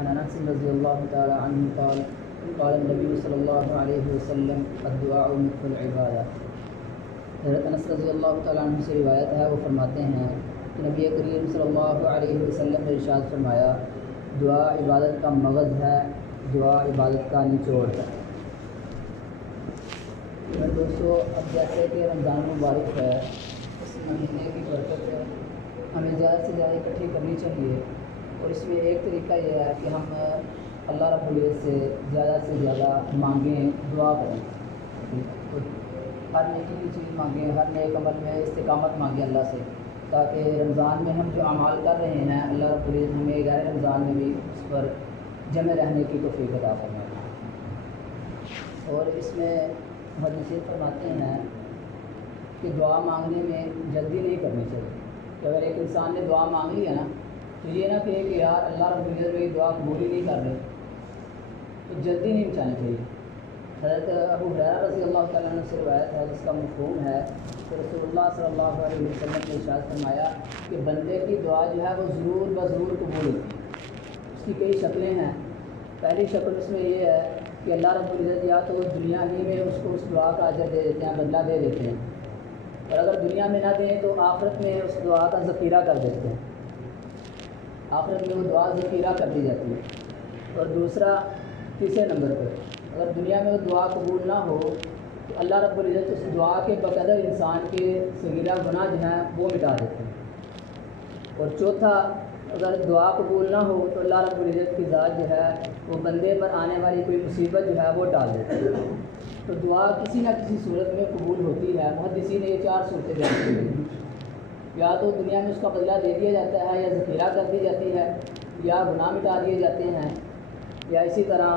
عن انس رضی اللہ تعالی عنہ قال قال النبی صلی اللہ علیہ وسلم الدعاء مثل العبادہ۔ حضرت انس رضی اللہ تعالیٰ عنہ سے روایت ہے، وہ فرماتے ہیں کہ نبی کریم صلی اللہ علیہ وسلم نے ارشاد فرمایا، دعا عبادت کا مغز ہے، دعا عبادت کا نچوڑ ہے۔ میرے دوستو، اب جیسے کہ رمضان مبارک ہے، اس مہینے کی برکت ہمیں زیادہ سے زیادہ اکٹھی کرنی چاہیے، اور اس میں ایک طریقہ یہ ہے کہ ہم اللہ رب العزت سے زیادہ مانگیں، دعا کریں، ہر نیکی کی چیز مانگیں، ہر نیک عمل میں استقامت مانگیں اللہ سے، تاکہ رمضان میں ہم جو اعمال کر رہے ہیں اللہ رب العزت ہمیں غیر رمضان میں بھی اس پر جمع رہنے کی توفیق عطا فرمائے۔ اور اس میں محدثین فرماتے ہیں کہ دعا مانگنے میں جلدی نہیں کرنی چاہیے، کہ اگر ایک انسان نے دعا مانگ لی ہے نا، تو یہ نہ کہے کہ یار اللہ رب العزت میری دعا قبول ہی نہیں کر رہے، تو جلدی نہیں مچانی چاہیے۔ حضرت ابو ہریرہ رضی اللہ تعالیٰ عنہ سے روایت ہے، جس کا مفہوم ہے کہ رسول اللہ صلی اللہ علیہ وسلم نے ارشاد فرمایا کہ بندے کی دعا جو ہے وہ ضرور بضرور قبول ہوتی ہے۔ اس کی کئی شکلیں ہیں۔ پہلی شکل اس میں یہ ہے کہ اللہ رب العزت یا تو دنیا ہی میں اس کو اس دعا کا اجر دے دیتے ہیں، بدلہ دے دیتے ہیں، اور اگر دنیا میں نہ دیں تو آخرت میں اس دعا کا ذخیرہ کر دیتے ہیں، آخرت میں وہ دعا ذخیرہ کر دی جاتی ہے۔ اور دوسرا، تیسرے نمبر پر، اگر دنیا میں وہ دعا قبول نہ ہو تو اللہ رب العزت اس دعا کے بقدر انسان کے صغیرہ گناہ جو ہیں وہ مٹا دیتے ہیں۔ اور چوتھا، اگر دعا قبول نہ ہو تو اللہ رب العزت کی ذات جو ہے وہ بندے پر آنے والی کوئی مصیبت جو ہے وہ ٹال دیتے ہیں۔ تو دعا کسی نہ کسی صورت میں قبول ہوتی ہے۔ محدثین نے یہ 4 صورتیں بیان کی ہیں، یا تو دنیا میں اس کا بدلہ دے دیا جاتا ہے، یا ذخیرہ کر دی جاتی ہے، یا گناہ مٹا دیے جاتے ہیں، یا اسی طرح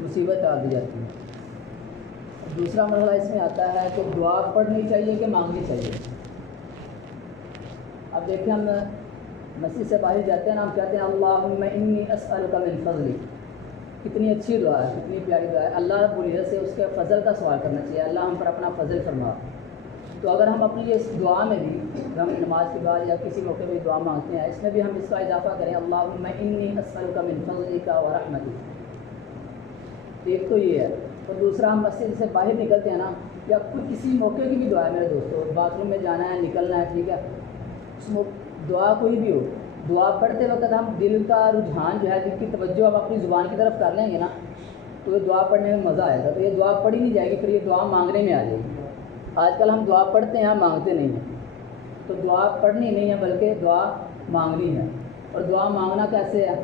مصیبت ڈال دی جاتی ہے۔ دوسرا مرحلہ اس میں آتا ہے کہ دعا پڑھنی چاہیے کہ مانگنی چاہیے۔ اب دیکھیں، ہم مسجد سے باہر جاتے ہیں نا، ہم کہتے ہیں اللہم انی اسألک من فضلک، کتنی اچھی دعا ہے، کتنی پیاری دعا ہے۔ اللہ رب العزت سے اس کے فضل کا سوال کرنا چاہیے، اللہ ہم پر اپنا فضل فرما۔ تو اگر ہم اپنی اس دعا میں بھی، ہم نماز کے بعد یا کسی موقع پہ دعا مانگتے ہیں، اس میں بھی ہم اس کا اضافہ کریں، اللہم انی اسألک من فضلک و رحمتک۔ ایک تو یہ ہے، اور دوسرا ہم مسجد سے باہر نکلتے ہیں نا، یا کوئی کسی موقع کی بھی دعا ہے، میرے دوستو، باتھ روم میں جانا ہے، نکلنا ہے، ٹھیک ہے، اس دعا کوئی بھی ہو، دعا پڑھتے وقت ہم دل کا رجحان جو ہے، دل کی توجہ ہم اپنی زبان کی طرف کر لیں گے نا، تو یہ دعا پڑھنے میں مزہ آئے گا۔ تو یہ دعا پڑھی نہیں جائے گی، پھر یہ دعا مانگنے میں آ جائے گی۔ آج کل ہم دعا پڑھتے ہیں، مانگتے نہیں ہیں۔ تو دعا پڑھنی نہیں ہے بلکہ دعا مانگنی ہے۔ اور دعا مانگنا کیسے ہے،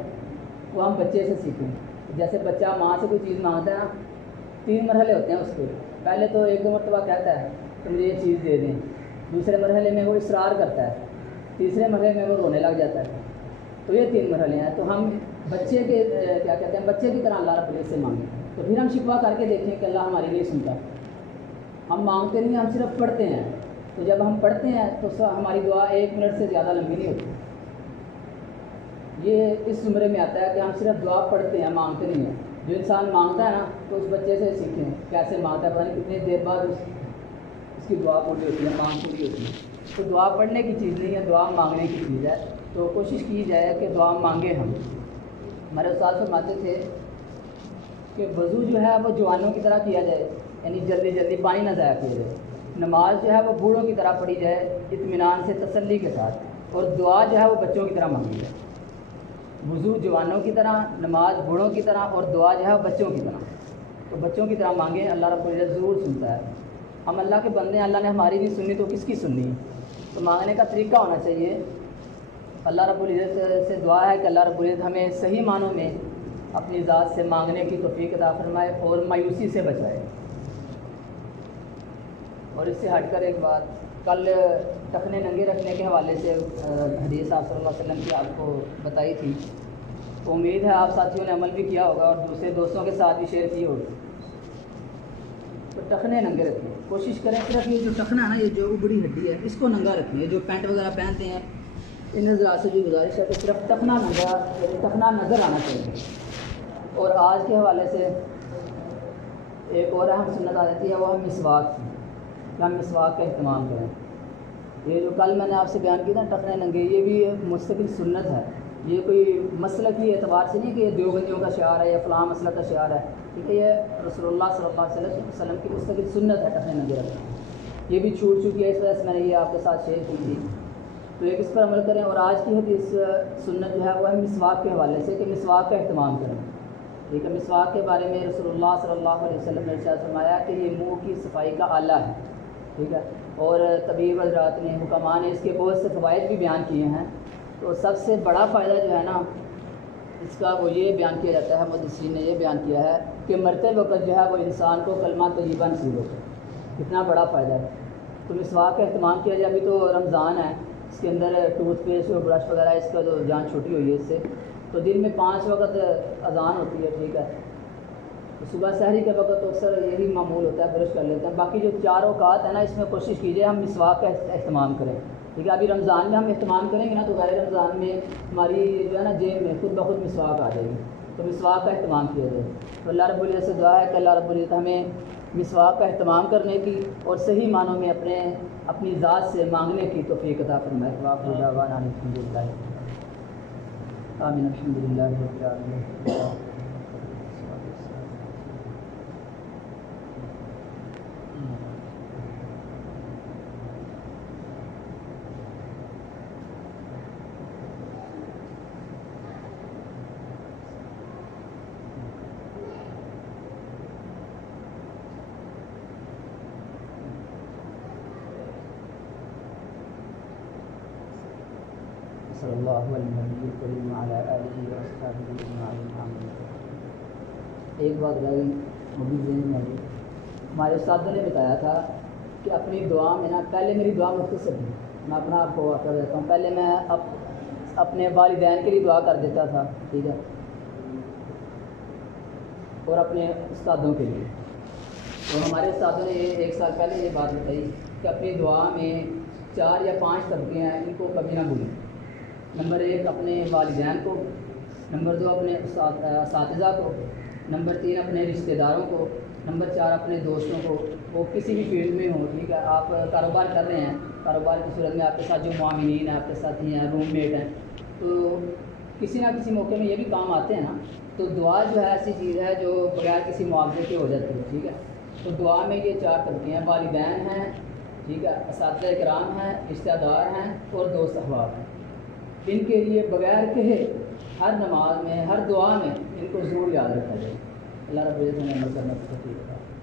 وہ ہم بچے سے سیکھیں۔ جیسے بچہ ماں سے کوئی چیز مانگتا ہے نا، 3 مرحلے ہوتے ہیں اس کے۔ پہلے تو 1-2 مرتبہ کہتا ہے کہ مجھے یہ چیز دے دیں، دوسرے مرحلے میں وہ اصرار کرتا ہے، تیسرے مرحلے میں وہ رونے لگ جاتا ہے۔ تو یہ 3 مرحلے ہیں۔ تو ہم بچے کے کیا کہتے ہیں، بچے کی طرح اللہ رب العزت سے مانگیں۔ تو پھر ہم شکوہ کر کے دیکھیں کہ اللہ ہماری نہیں سنتا۔ ہم مانگتے نہیں، ہم صرف پڑھتے ہیں۔ تو جب ہم پڑھتے ہیں تو ہماری دعا 1 منٹ سے زیادہ لمبی نہیں ہوتی۔ یہ اس زمرے میں آتا ہے کہ ہم صرف دعا پڑھتے ہیں، مانگتے نہیں ہیں۔ جو انسان مانگتا ہے نا، تو اس بچے سے سیکھیں کیسے مانگتا ہے، پتہ نہیں کتنے دیر بعد اس کی دعا پوری ہوتی ہے، مانگ پوری ہوتی ہے۔ تو دعا پڑھنے کی چیز نہیں ہے، دعا مانگنے کی چیز ہے۔ تو کوشش کی جائے کہ دعا مانگیں ہم۔ ہمارے استاد فرماتے تھے کہ وضو جو ہے وہ جوانوں کی طرح کیا جائے، یعنی جلدی جلدی پانی نہ ضائع کیا جائے۔ نماز جو ہے وہ بوڑھوں کی طرح پڑھی جائے، اطمینان سے، تسلی کے ساتھ، اور دعا جو ہے وہ بچوں کی طرح مانگی جائے۔ وضو جوانوں کی طرح، نماز بوڑھوں کی طرح، اور دعا جو ہے بچوں کی طرح۔ تو بچوں کی طرح مانگیں، اللہ رب العزت ضرور سنتا ہے۔ ہم اللہ کے بندے ہیں، اللہ نے ہماری نہیں سنی تو کس کی سننی؟ تو مانگنے کا طریقہ ہونا چاہیے۔ اللہ رب العزت سے دعا ہے کہ اللہ رب العزت ہمیں صحیح معنوں میں اپنی ذات سے مانگنے کی توفیق عطا فرمائے اور مایوسی سے بچائے۔ اور اس سے ہٹ کر ایک بات، کل ٹخنے ننگے رکھنے کے حوالے سے حدیث آپ صلی اللہ علیہ وسلم کی آپ کو بتائی تھی، تو امید ہے آپ ساتھیوں نے عمل بھی کیا ہوگا اور دوسرے دوستوں کے ساتھ بھی شیئر کی ہوگی۔ تو ٹخنے ننگے رکھیں، کوشش کریں صرف یہ جو ٹخنا ہے نا، یہ جو بڑی ہڈی ہے، اس کو ننگا رکھیں۔ یہ جو پینٹ وغیرہ پہنتے ہیں، ان حضرات سے بھی گزارش ہے کہ صرف ٹخنا ننگا، یعنی ٹخنا نظر آنا چاہیے۔ اور آج کے حوالے سے ایک اور اہم سنت آ جاتی ہے، وہ ہم مسواک کی، کہ ہم مسواک کا اہتمام کریں۔ یہ جو کل میں نے آپ سے بیان کیا نا ٹخنے ننگے، یہ بھی مستقل سنت ہے، یہ کوئی مسلک کی اعتبار سے نہیں کہ یہ دیوبندیوں کا شعار ہے یا فلاں مسلک کا شعار ہے، ٹھیک ہے، یہ رسول اللہ صلی اللہ علیہ وسلم کی مستقل سنت ہے ٹخنے ننگے رکھنا، یہ بھی چھوٹ چکی ہے، اس وجہ سے میں نے یہ آپ کے ساتھ شیئر کی تھی۔ تو ایک اس پر عمل کریں، اور آج کی حدیث سنت جو ہے وہ ہے مسواک کے حوالے سے کہ مسواک کا اہتمام کریں، ٹھیک ہے۔ مسواک کے بارے میں رسول اللہ صلی اللہ علیہ وسلم نے ارشاد فرمایا کہ یہ منہ کی صفائی کا آلہ ہے، ٹھیک ہے، اور طبیب حضرات نے، حکماء نے اس کے بہت سے فوائد بھی بیان کیے ہیں۔ تو سب سے بڑا فائدہ جو ہے نا اس کا وہ یہ بیان کیا جاتا ہے، محدثین نے یہ بیان کیا ہے کہ مرتے وقت جو ہے وہ انسان کو کلمہ طیبہ نصیب ہوتا ہے، کتنا بڑا فائدہ ہے۔ تو مسواک کا اہتمام کیا جائے، ابھی تو رمضان ہے، اس کے اندر ٹوتھ پیسٹ اور برش وغیرہ اس کا جو جان چھوٹی ہوئی ہے اس سے، تو دن میں 5 وقت اذان ہوتی ہے، ٹھیک ہے، تو صبح سحری کے وقت تو اکثر یہی معمول ہوتا ہے، برش کر لیتے ہیں، باقی جو 4 اوقات ہیں نا اس میں کوشش کیجیے ہم مسواک کا اہتمام کریں، ٹھیک ہے۔ ابھی رمضان میں ہم اہتمام کریں گے نا تو غیر رمضان میں ہماری جو ہے نا جیب میں خود بخود مسواک آ جائے گی، تو مسواک کا اہتمام کیا جائے۔ تو اللہ رب العزت سے دعا ہے کہ اللہ رب العزت ہمیں مسواک کا اہتمام کرنے کی اور صحیح معنوں میں اپنی ذات سے مانگنے کی توفیق عطا فرمائے۔ وآخر دعوانا ان الحمدللہ آمین الحمدللہ رب العالمین۔ صلی اللہ علیہ وسلم وعلی آلہ واصحابہ اجمعین آمین۔ ایک بات رہ گئی مبین ذہن میں آئی، ہمارے استادوں نے بتایا تھا کہ اپنی دعا میں نا، پہلے میری دعا مختصر تھی، میں اپنا آپ کو کر دیتا ہوں، پہلے میں اپنے والدین کے لیے دعا کر دیتا تھا، ٹھیک ہے، اور اپنے استادوں کے لیے، اور ہمارے استادوں نے یہ 1 سال پہلے یہ بات بتائی کہ اپنی دعا میں 4 یا 5 طبقے ہیں، ان کو کبھی نہ بھولیں۔ نمبر 1 اپنے والدین کو، نمبر 2 اپنے اساتذہ کو، نمبر 3 اپنے رشتہ داروں کو، نمبر 4 اپنے دوستوں کو، وہ کسی بھی فیلڈ میں ہوں، ٹھیک ہے، آپ کاروبار کر رہے ہیں، کاروبار کی صورت میں آپ کے ساتھ جو معاونین ہیں، آپ کے ساتھی ہیں، روم میٹ ہیں، تو کسی نہ کسی موقع میں یہ بھی کام آتے ہیں نا، تو دعا جو ہے ایسی چیز ہے جو بغیر کسی معاوضے کے ہو جاتی ہے، ٹھیک ہے۔ تو دعا میں یہ 4 طبقے ہیں، والدین ہیں، ٹھیک ہے، اساتذہ کرام ہیں، رشتہ دار ہیں اور دوست احباب ہیں، ان کے لیے بغیر کہے ہر نماز میں، ہر دعا میں ان کو ضرور یاد رکھا جائے۔ اللہ رب العزت نے عمل کرنا توفیق عطا فرمائے۔